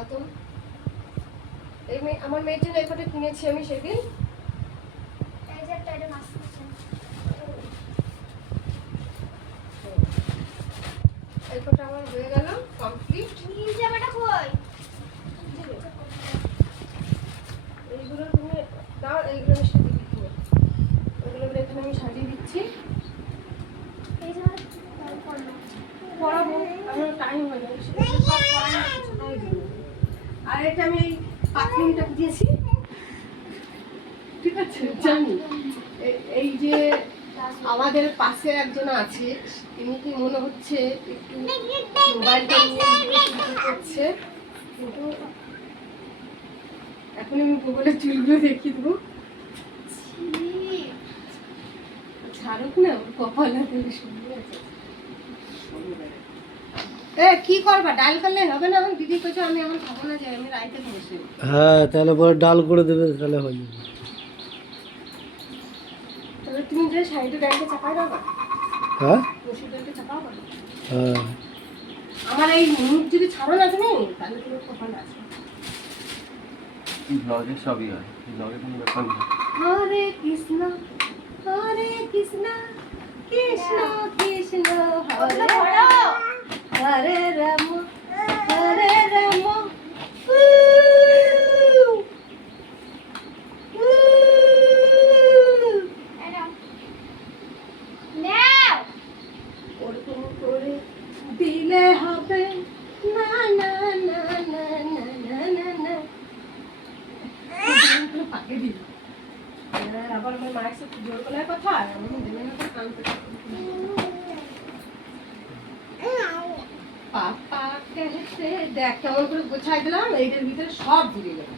পুরাতন। আমার মেয়ের জন্য এই ফটো কিনেছি আমি সেদিন। এই ফটো আমার হয়ে গেল কমপ্লিট। এইগুলো তুমি দাও, এইগুলো আমি সাজিয়ে দিচ্ছি, ওইগুলো এখানে আমি সাজিয়ে দিচ্ছি। পড়াবো, আমার টাইম হয় না। আর এটা আমি এই পাথরিনটা দিয়েছি, ঠিক আছে? জানি এই যে আমাদের পাশে একজন আছে, তিনি কি মনে হচ্ছে একটু মোবাইলটা নিয়ে করছে, কিন্তু এখন আমি গুগলের চুলগুলো দেখিয়ে দেবো। ছাড়ুক না, ওর কপালে সুন্দর আছে। কি করবা, ডাল করলে হবে না? এখন দিদি কইছো আমি এখন খাবো না, যাই আমি রাইতে খাবো। হ্যাঁ, তাহলে পরে ডাল করে দেবে, তাহলে হয়ে যাবে। তাহলে তুমি যে সাইডে ডালটা চাপাই দাও না। হ্যাঁ ডালটা চাপাও না। হ্যাঁ, আমার এই মুখ যদি ছাড়ো না তুমি, তাহলে তোমার কপাল আছে। ব্লগে সবই হয়, ব্লগে কোনো ব্যাপার না। হরে কৃষ্ণ কৃষ্ণ কৃষ্ণ হরে হরে রাম হরে রাম। ওরকম করে দিলে হবে না না না না না না না না। পাকে দিল আবার আমার মায়ের সাথে জোর গলায় কথা, আমি দেবে না তো কাম করতে। পাপা কেসে দেখ কেমন করে গোছাই দিলাম, এইটার ভিতরে সব ঢুকে গেল।